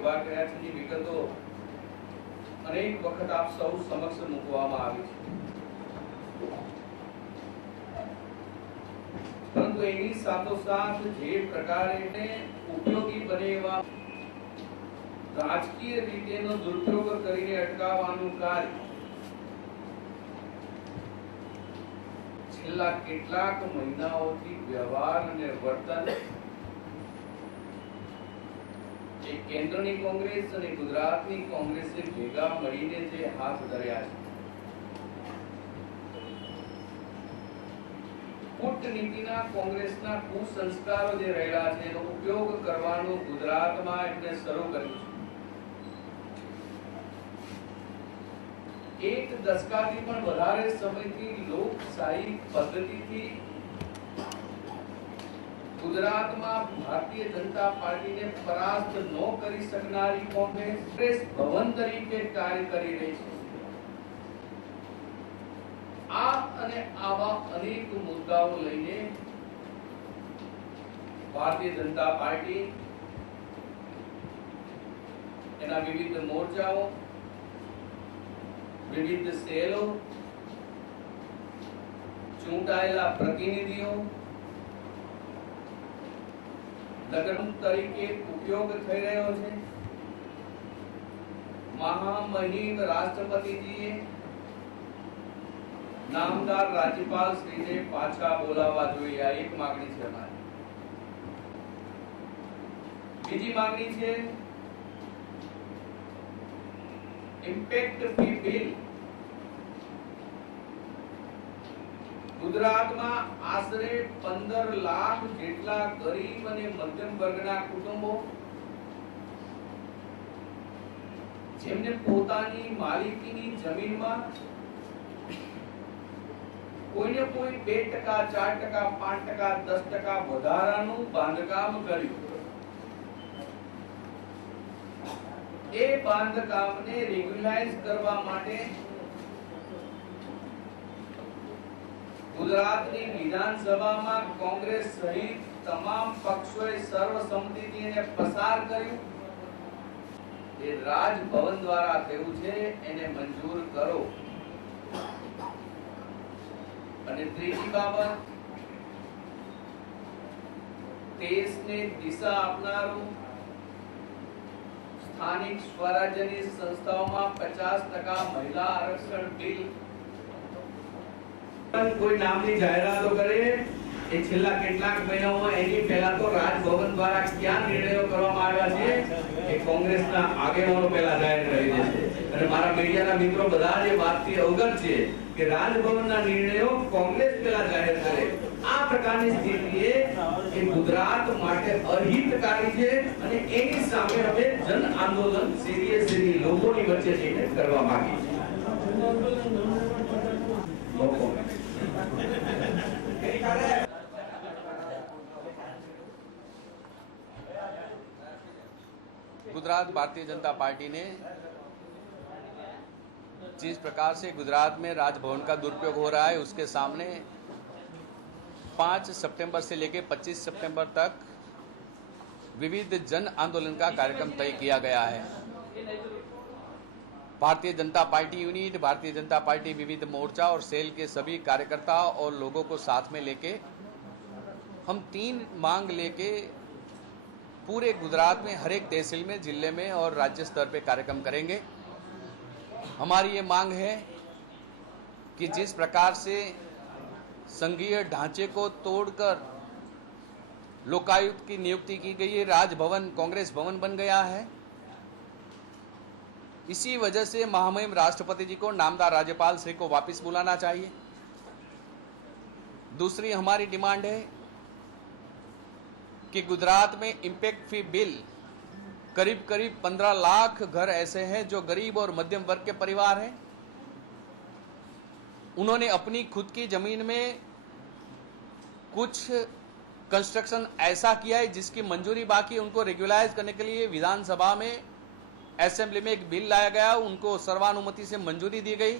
ઉભા કર્યા છે જે વિગતો અનેક વખત આપ સૌ સમક્ષ મૂકવામાં આવી છે, પરંતુ એની સાથોસાથ જે પ્રકારે ઉપયોગી બને એવા રાજકીય રીતેનો દુરુપયોગ કરીને અટકાવવાનું કાર્ય છેલ્લા કેટલાક મહિનાઓથી વ્યવહાર અને વર્તન એ કેન્દ્રની કોંગ્રેસ અને ગુજરાતની કોંગ્રેસે ભેગા મળીને જે હાથ ધર્યા છે, કૂટનીતિના કોંગ્રેસના કુસંસ્કારો જે રહેલા છે એનો ઉપયોગ કરવાનું ગુજરાતમાં એમને શરૂ કર્યું છે। એક દશકાથી પણ વધારે સમયથી લોકશાહી પદ્ધતિથી ગુજરાતમાં ભારતીય જનતા પાર્ટીને પરાસ્ત ન કરી શકનારી કોંગ્રેસ ભવન તરીકે કાર્ય કરી રહી છે। આ અને આવા અનેક મુદ્દાઓ લઈને ભારતીય જનતા પાર્ટી એના વિવિધ મોરચાઓ, વિવિધ સેલો, ચૂંટાયેલા પ્રતિનિધિઓ નગર તરીકે ઉપયોગ થઈ રહ્યો છે। મહામહિમ રાષ્ટ્રપતિજીએ નામદાર રાજ્યપાલ શ્રીને પાછા બોલાવવા જોઈએ, આ એક માંગણી છે અમારી। બીજી માંગણી છે ઇમ્પેક્ટ ફી બિલ। ગુજરાતમાં આશરે 15 લાખ જેટલા ગરીબ અને મધ્યમ વર્ગના કુટુંબો જેમને પોતાની માલિકીની જમીનમાં કોઈને કોઈ 2%, 4%, 5%, 10% વધારાનું બાંધકામ કર્યું, એ બાંધકામને રેગ્યુલાઇઝ કરવા માટે ગુજરાતની વિધાનસભામાં કોંગ્રેસ સહિત તમામ પક્ષોએ સર્વસંમતિથી એને પસાર કર્યું। એ રાજભવન દ્વારા થયું છે, એને મંજૂર કરો। અને ત્રીજી બાબત, દેશને દિશા આપનારું સ્થાનિક સ્વરાજ્યની સંસ્થાઓમાં 50% મહિલા આરક્ષણ બિલ। કોઈ નામની જાહેરાતો કરે એ છેલ્લા કેટલાક મહિનાઓમાં એની પહેલા તો રાજભવન દ્વારા ક્યાં નિર્ણયો કરવામાં આવ્યા છે એ કોંગ્રેસના આગેવાનો પહેલા જાહેર કરી દેશે, અને મારા મીડિયાના મિત્રો બધા જે વાતથી અવગત છે કે રાજભવનના નિર્ણયો કોંગ્રેસ પહેલા જાહેર કરે। આ પ્રકારની સ્થિતિએ એ ગુજરાત માટે અહિતકારી છે, અને એની સામે અમે જન આંદોલન સીધી લોકોની વચ્ચે જઈને કરવા માંગીએ છીએ। गुजरात भारतीय जनता पार्टी ने जिस प्रकार से गुजरात में राजभवन का दुरुपयोग हो रहा है उसके सामने 5 सितंबर से लेकर 25 सितंबर तक विविध जन आंदोलन का कार्यक्रम तय किया गया है। भारतीय जनता पार्टी यूनिट, भारतीय जनता पार्टी विविध मोर्चा और सेल के सभी कार्यकर्ता और लोगों को साथ में लेके हम 3 मांग लेके पूरे गुजरात में हर एक तहसील में, जिले में और राज्य स्तर पे कार्यक्रम करेंगे। हमारी ये मांग है कि जिस प्रकार से संघीय ढांचे को तोड़कर लोकायुक्त की नियुक्ति की गई है, राजभवन कांग्रेस भवन बन गया है, इसी वजह से महामहिम राष्ट्रपति जी को नामदार राज्यपाल श्री को वापस बुलाना चाहिए। दूसरी हमारी डिमांड है कि गुजरात में इम्पैक्ट फी बिल, करीब 15 लाख घर ऐसे हैं जो गरीब और मध्यम वर्ग के परिवार हैं। उन्होंने अपनी खुद की जमीन में कुछ कंस्ट्रक्शन ऐसा किया है जिसकी मंजूरी बाकी, उनको रेगुलाइज करने के लिए विधानसभा में, असेंबली में एक बिल लाया गया, उनको सर्वानुमति से मंजूरी दी गई,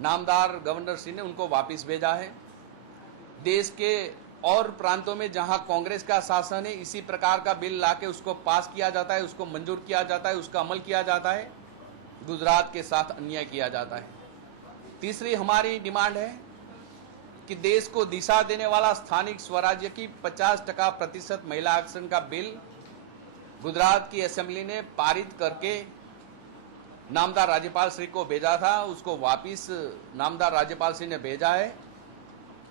नामदार गवर्नर श्री ने उनको वापस भेजा है। देश के और प्रांतों में जहां कांग्रेस का शासन है इसी प्रकार का बिल लाके उसको पास किया जाता है, उसको मंजूर किया जाता है, उसका अमल किया जाता है। गुजरात के साथ अन्याय किया जाता है। तीसरी हमारी डिमांड है कि देश को दिशा देने वाला स्थानिक स्वराज्य की 50% महिला आरक्षण का बिल गुजरात की असेंबली ने पारित करके नामदार राज्यपाल श्री को भेजा था, उसको वापिस नामदार राज्यपाल श्री ने भेजा है।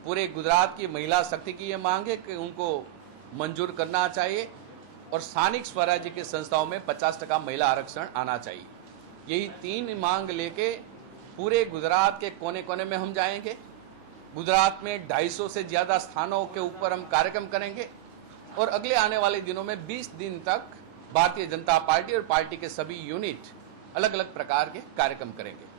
पूरे गुजरात की महिला शक्ति की यह मांग है कि उनको मंजूर करना चाहिए और स्थानिक स्वराज्य की संस्थाओं में 50% महिला आरक्षण आना चाहिए। यही 3 मांग लेके पूरे गुजरात के कोने कोने में हम जाएंगे। गुजरात में 250 से ज्यादा स्थानों के ऊपर हम कार्यक्रम करेंगे और अगले आने वाले दिनों में 20 दिन तक भारतीय जनता पार्टी और पार्टी के सभी यूनिट अलग अलग प्रकार के कार्यक्रम करेंगे।